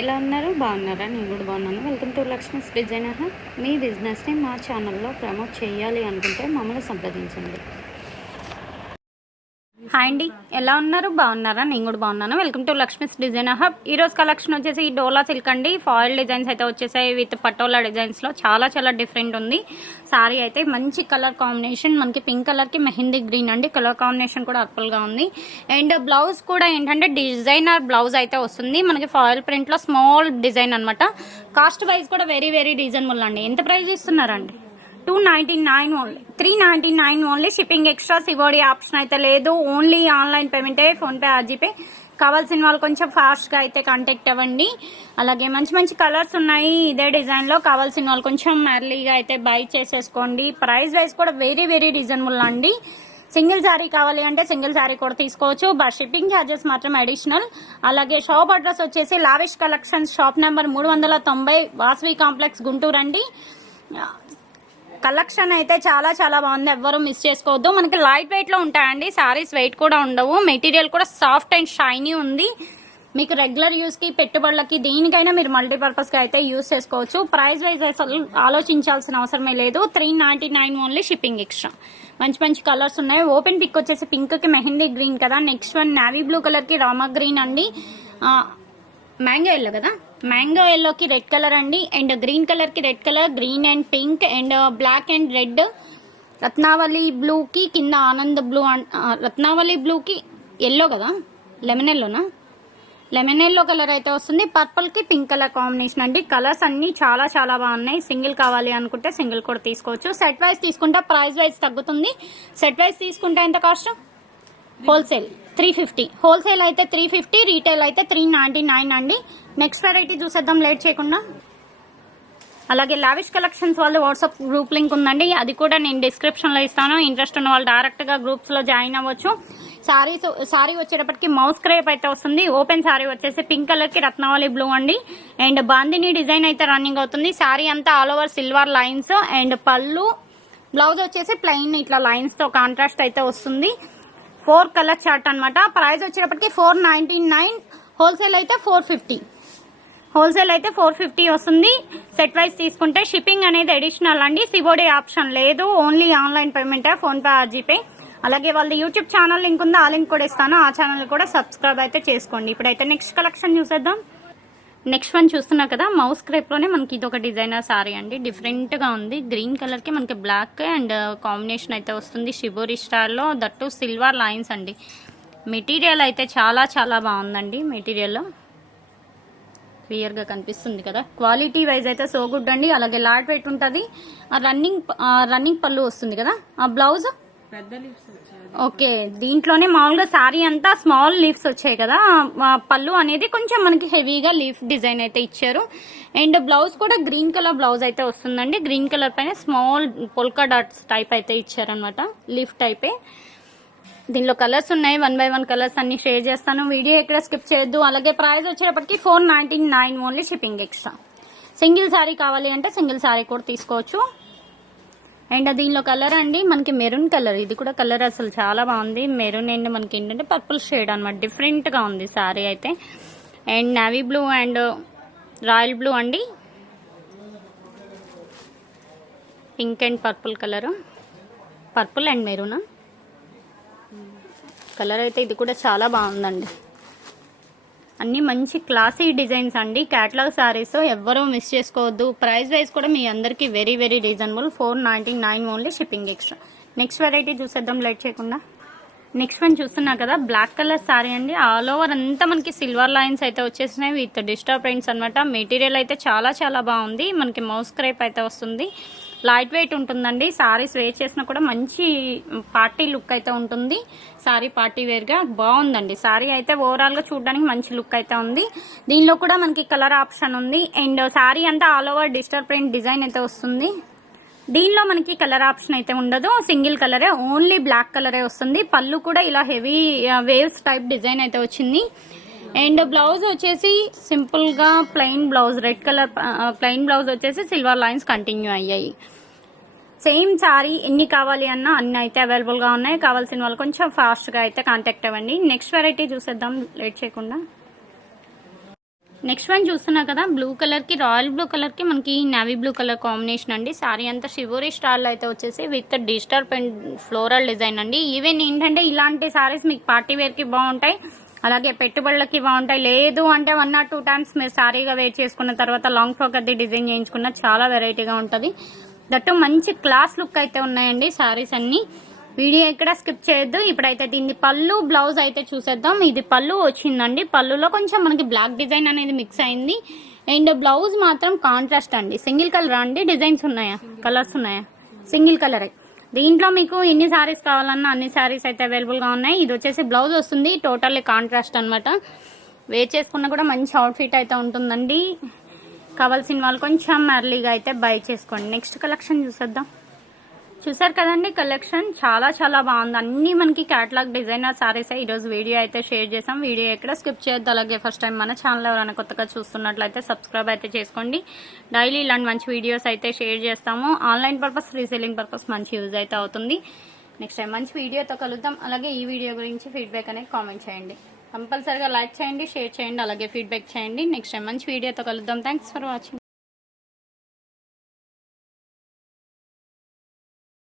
ఎలా ఉన్నారు? బాగున్నారా? నేను కూడా బాగున్నాను. వెల్కమ్ టు లక్ష్మీస్ డిజైనర్ మీ బిజినెస్ని మా ఛానల్లో ప్రమోట్ చేయాలి అనుకుంటే మమ్మల్ని సంప్రదించండి. హాయ్ అండి. ఎలా ఉన్నారు? బాగున్నారా? నేను కూడా బాగున్నాను. Welcome to Lakshmi's design hub ఈ రోజు కలెక్షన్ వచ్చేసి ఈ డోలా సిల్క్ అండి. ఫాయిల్ డిజైన్స్ అయితే వచ్చేసాయి. విత్ పటోలా డిజైన్స్లో చాలా చాలా డిఫరెంట్ ఉంది. సారీ అయితే మంచి కలర్ కాంబినేషన్ మనకి పింక్ కలర్కి మెహందీ గ్రీన్ అండి. కలర్ కాంబినేషన్ కూడా అర్పుల్గా ఉంది. అండ్ బ్లౌజ్ కూడా ఏంటంటే డిజైనర్ బ్లౌజ్ అయితే వస్తుంది. మనకి ఫాయిల్ ప్రింట్లో స్మాల్ డిజైన్ అనమాట కాస్ట్ వైజ్ కూడా వెరీ వెరీ రీజనబుల్ అండి. ఎంత ప్రైస్ ఇస్తున్నారండి? Two ninety nine only three ninety nine only shipping extra COD option అయితే లేదు. ఓన్లీ ఆన్లైన్ పేమెంటే ఫోన్పే ఆర్జీపే కావాల్సిన వాళ్ళు కొంచెం ఫాస్ట్గా అయితే కాంటాక్ట్ అవ్వండి. అలాగే మంచి మంచి కలర్స్ ఉన్నాయి ఇదే డిజైన్లో కావాల్సిన వాళ్ళు కొంచెం ఎర్లీగా అయితే బై చేసేసుకోండి. ప్రైస్ వైజ్ కూడా వెరీ వెరీ రీజనబుల్ అండి. సింగిల్ శారీ కావాలి అంటే సింగిల్ శారీ కూడా తీసుకోవచ్చు. బట్ షిప్పింగ్ ఛార్జెస్ మాత్రం అడిషనల్ అలాగే షాప్ అడ్రస్ వచ్చేసి లావిష్ కలెక్షన్స్ షాప్ నెంబర్ మూడు వందల తొంభై వాసవి కాంప్లెక్స్ గుంటూరు అండి. కలెక్షన్ అయితే చాలా చాలా బాగుంది. ఎవ్వరూ మిస్ చేసుకోవద్దు. మనకి లైట్ వెయిట్లో ఉంటాయండి. సారీస్ వెయిట్ కూడా ఉండవు. మెటీరియల్ కూడా సాఫ్ట్ అండ్ షైనీ ఉంది. మీకు రెగ్యులర్ యూస్కి పెట్టుబడులకి దేనికైనా మీరు మల్టీపర్పస్గా అయితే యూస్ చేసుకోవచ్చు. ప్రైస్ వైజ్ అసలు ఆలోచించాల్సిన అవసరమే లేదు. Three ninety nine only shipping extra. మంచి మంచి కలర్స్ ఉన్నాయి. ఓపెన్ పిక్ వచ్చేసి పింక్కి మెహందీ గ్రీన్ కదా. నెక్స్ట్ వన్ నావీ బ్లూ కలర్కి రామా గ్రీన్ అండి. మ్యాంగో ఎల్లో కదా? మ్యాంగో ఎల్లోకి రెడ్ కలర్ అండి. అండ్ గ్రీన్ కలర్కి red colour green and pink and black and red Ratnavali బ్లూకి కింద ఆనంద్ బ్లూ రత్నావళి బ్లూకి ఎల్లో కదా? లెమన్ ఎల్లోనా లెమన్ ఎల్లో కలర్ అయితే వస్తుంది. పర్పుల్కి పింక్ కలర్ కాంబినేషన్ అండి. కలర్స్ అన్నీ చాలా చాలా బాగున్నాయి. సింగిల్ కావాలి అనుకుంటే సింగిల్ కూడా తీసుకోవచ్చు. సెట్ వైజ్ తీసుకుంటే ప్రైస్ వైజ్ తగ్గుతుంది. సెట్ వైజ్ తీసుకుంటే ఎంత cost wholesale three fifty. Wholesale అయితే త్రీ ఫిఫ్టీ రీటైల్ అయితే త్రీ నైంటీ నైన్ అండి. నెక్స్ట్ వెరైటీ చూసేద్దాం లేట్ చేయకుండా. అలాగే లావిష్ కలెక్షన్స్ వాళ్ళు వాట్సాప్ గ్రూప్ లింక్ ఉందండి. అది కూడా నేను డిస్క్రిప్షన్లో ఇస్తాను. ఇంట్రెస్ట్ ఉన్న వాళ్ళు డైరెక్ట్గా గ్రూప్స్లో జాయిన్ అవ్వచ్చు. శారీస్ శారీ వచ్చేటప్పటికి మౌస్ క్రేప్ అయితే వస్తుంది. ఓపెన్ శారీ వచ్చేసి పింక్ కలర్కి రత్నావళి బ్లూ అండి. అండ్ బాందిని డిజైన్ అయితే రన్నింగ్ అవుతుంది. శారీ అంతా all over silver lines and పళ్ళు. బ్లౌజ్ వచ్చేసి ప్లెయిన్ ఇట్లా లైన్స్తో కాంట్రాస్ట్ అయితే వస్తుంది. ఫోర్ కలర్ చార్ట్ అనమాట ప్రైస్ వచ్చేటప్పటికి ఫోర్ నైంటీ నైన్ హోల్సేల్ అయితే ఫోర్ ఫిఫ్టీ. హోల్సేల్ అయితే ఫోర్ ఫిఫ్టీ వస్తుంది. సెట్ వైజ్ తీసుకుంటే షిప్పింగ్ అనేది అడిషనల్ అండి. సిబోడే ఆప్షన్ లేదు. ఓన్లీ ఆన్లైన్ పేమెంటే ఫోన్పే జీపే అలాగే వాళ్ళ యూట్యూబ్ ఛానల్ లింక్ ఉంది. ఆ లింక్ కూడా ఇస్తాను. ఆ ఛానల్ కూడా సబ్స్క్రైబ్ అయితే చేసుకోండి. ఇప్పుడైతే నెక్స్ట్ కలెక్షన్ చూసేద్దాం. నెక్స్ట్ వన్ చూస్తున్నా కదా మౌస్ క్రేప్లోనే మనకి ఇది ఒక డిజైనర్ సారీ అండి. డిఫరెంట్గా ఉంది. గ్రీన్ కలర్కి మనకి బ్లాక్ అండ్ కాంబినేషన్ అయితే వస్తుంది. షిబోరి స్టార్లో దట్టు సిల్వర్ లైన్స్ అండి. మెటీరియల్ అయితే చాలా చాలా బాగుందండి మెటీరియల్ క్లియర్గా కనిపిస్తుంది కదా. క్వాలిటీ వైజ్ అయితే సో గుడ్ అండి. అలాగే లాట్ వెయిట్ ఉంటుంది. రన్నింగ్ రన్నింగ్ పళ్ళు వస్తుంది కదా. ఆ బ్లౌజ్ ఓకే దీంట్లోనే మామూలుగా శారీ అంతా స్మాల్ లీవ్స్ వచ్చాయి కదా. పళ్ళు అనేది కొంచెం మనకి హెవీగా లీఫ్ డిజైన్ అయితే ఇచ్చారు. అండ్ బ్లౌజ్ కూడా గ్రీన్ కలర్ బ్లౌజ్ అయితే వస్తుందండి. గ్రీన్ కలర్ పైన స్మాల్ పొల్కా డాట్స్ టైప్ అయితే ఇచ్చారనమాట లీఫ్ టైపే. దీనిలో కలర్స్ ఉన్నాయి వన్ బై వన్ కలర్స్ అన్ని షేర్ చేస్తాను. వీడియో ఎక్కడ స్కిప్ చేయొద్దు. అలాగే ప్రైస్ వచ్చేటప్పటికి four ninety nine only shipping extra. Single sari కావాలి అంటే సింగిల్ శారీ కూడా తీసుకోవచ్చు. అండ్ దీనిలో కలర్ అండి మనకి మెరూన్ కలర్. ఇది కూడా కలర్ అసలు చాలా బాగుంది. మెరూన్ అండ్ మనకి ఏంటంటే పర్పుల్ షేడ్ అనమాట డిఫరెంట్గా ఉంది శారీ అయితే. And navy blue and royal blue అండి. Pink and purple colour. Purple and మెరూనా? Colour అయితే ఇది కూడా చాలా బాగుందండి. అన్ని మంచి క్లాసీ డిజైన్స్ అండి. క్యాటలాగ్ సారీస్ ఎవ్వరూ మిస్ చేసుకోవద్దు. ప్రైస్ వైజ్ కూడా మీ అందరికీ very very reasonable four ninety nine only shipping extra next variety చూసేద్దాం లేట్ చేయకుండా. నెక్స్ట్ వన్ చూస్తున్నా కదా బ్లాక్ కలర్ సారీ అండి. ఆల్ ఓవర్ అంతా మనకి సిల్వర్ లైన్స్ అయితే వచ్చేసినాయి. విత్ డిస్టర్బ్ ప్రింట్స్ అనమాట మెటీరియల్ అయితే చాలా చాలా బాగుంది. మనకి మౌస్ క్రేప్ అయితే వస్తుంది. లైట్ వెయిట్ ఉంటుందండి. సారీస్ వేర్ చేసినా కూడా మంచి పార్టీ లుక్ అయితే ఉంటుంది. సారీ పార్టీ వేర్గా బాగుందండి. సారీ అయితే ఓవరాల్గా చూడడానికి మంచి లుక్ అయితే ఉంది. దీనిలో కూడా మనకి కలర్ ఆప్షన్ ఉంది. అండ్ సారీ అంతా all over digital print design అయితే వస్తుంది. దీనిలో మనకి కలర్ ఆప్షన్ అయితే ఉండదు. సింగిల్ కలరే ఓన్లీ బ్లాక్ కలరే వస్తుంది. పళ్ళు కూడా ఇలా హెవీ వేవ్స్ టైప్ డిజైన్ అయితే వచ్చింది. అండ్ బ్లౌజ్ వచ్చేసి సింపుల్గా plain blouse red colour plain blouse వచ్చేసి సిల్వర్ లైన్స్ కంటిన్యూ అయ్యాయి. సేమ్ సారీ ఎన్ని కావాలి అన్నా అన్ని అయితే అవైలబుల్గా ఉన్నాయి. కావాల్సిన వాళ్ళు కొంచెం ఫాస్ట్గా అయితే కాంటాక్ట్ అవ్వండి. నెక్స్ట్ వెరైటీ చూసేద్దాం లేట్ చేయకుండా. నెక్స్ట్ వన్ చూస్తున్నారు కదా బ్లూ కలర్కి రాయల్ బ్లూ కలర్కి మనకి నావీ బ్లూ కలర్ కాంబినేషన్ అండి. సారీ అంతా షివోరీ స్టార్లో అయితే వచ్చేసి with digital pen floral design అండి. ఈవెన్ ఏంటంటే ఇలాంటి సారీస్ మీకు పార్టీ వేర్కి బాగుంటాయి. అలాగే పెట్టుబడులకి బాగుంటాయి. లేదు అంటే వన్ ఆర్ టూ టైమ్స్ మీరు సారీగా వేర్ చేసుకున్న తర్వాత లాంగ్ ఫ్రాక్ అది డిజైన్ చేయించుకున్న చాలా వెరైటీగా ఉంటుంది. దట్టు మంచి క్లాస్ లుక్ అయితే ఉన్నాయండి సారీస్ అన్ని. వీడియో ఇక్కడ స్కిప్ చేయొద్దు. ఇప్పుడైతే దీన్ని పళ్ళు బ్లౌజ్ అయితే చూసేద్దాం. ఇది పళ్ళు వచ్చిందండి. పళ్ళులో కొంచెం మనకి బ్లాక్ డిజైన్ అనేది మిక్స్ అయింది. అండ్ బ్లౌజ్ మాత్రం కాంట్రాస్ట్ అండి. సింగిల్ కలర్ అండి. డిజైన్స్ ఉన్నాయా? కలర్స్ ఉన్నాయా? సింగిల్ కలరే దీంట్లో మీకు ఎన్ని సారీస్ కావాలన్నా అన్ని శారీస్ అయితే అవైలబుల్గా ఉన్నాయి. ఇది వచ్చేసి బ్లౌజ్ వస్తుంది. టోటల్లీ కాంట్రాస్ట్ అనమాట వేర్ చేసుకున్నా కూడా మంచి అవుట్ఫిట్ అయితే ఉంటుందండి. కావాల్సిన వాళ్ళు కొంచెం ఎర్లీగా అయితే బై చేసుకోండి. నెక్స్ట్ కలెక్షన్ చూసేద్దాం. చూసారు కదండి కలెక్షన్ చాలా చాలా బాగుంది. అన్ని మనకి క్యాటలాగ్ డిజైనర్ సారీస్ ఈరోజు వీడియో అయితే షేర్ చేసాం వీడియో ఎక్కడ స్కిప్ చేయొద్దు. అలాగే ఫస్ట్ టైం మన ఛానల్ ఎవరైనా కొత్తగా చూస్తున్నట్లయితే సబ్స్క్రైబ్ అయితే చేసుకోండి. డైలీ ఇలాంటి మంచి వీడియోస్ అయితే షేర్ చేస్తాము. ఆన్లైన్ పర్పస్ రీసేలింగ్ పర్పస్ మంచి యూజ్ అయితే అవుతుంది. నెక్స్ట్ టైం మంచి వీడియోతో కలుద్దాం. అలాగే ఈ వీడియో గురించి ఫీడ్బ్యాక్ అనేది కామెంట్ చేయండి. కంపల్సరీగా లైక్ చేయండి షేర్ చేయండి అలాగే ఫీడ్బ్యాక్ చేయండి. నెక్స్ట్ టైం మంచి వీడియోతో కలుద్దాం. Thanks for watching